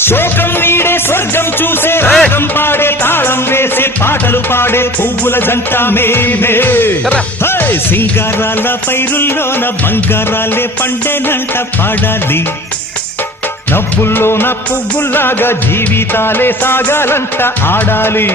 శోకం వీడే స్వర్గం చూసే రాగం పాడే తాళం వేసే పాటలు పాడే పువ్వుల జంట మేమే సింగారాల పైరుల్లోన బంగారాలే పండేనంట పాడాలి నవ్వుల్లోన పువ్వుల్లాగా జీవితాలే సాగాలంట ఆడాలి.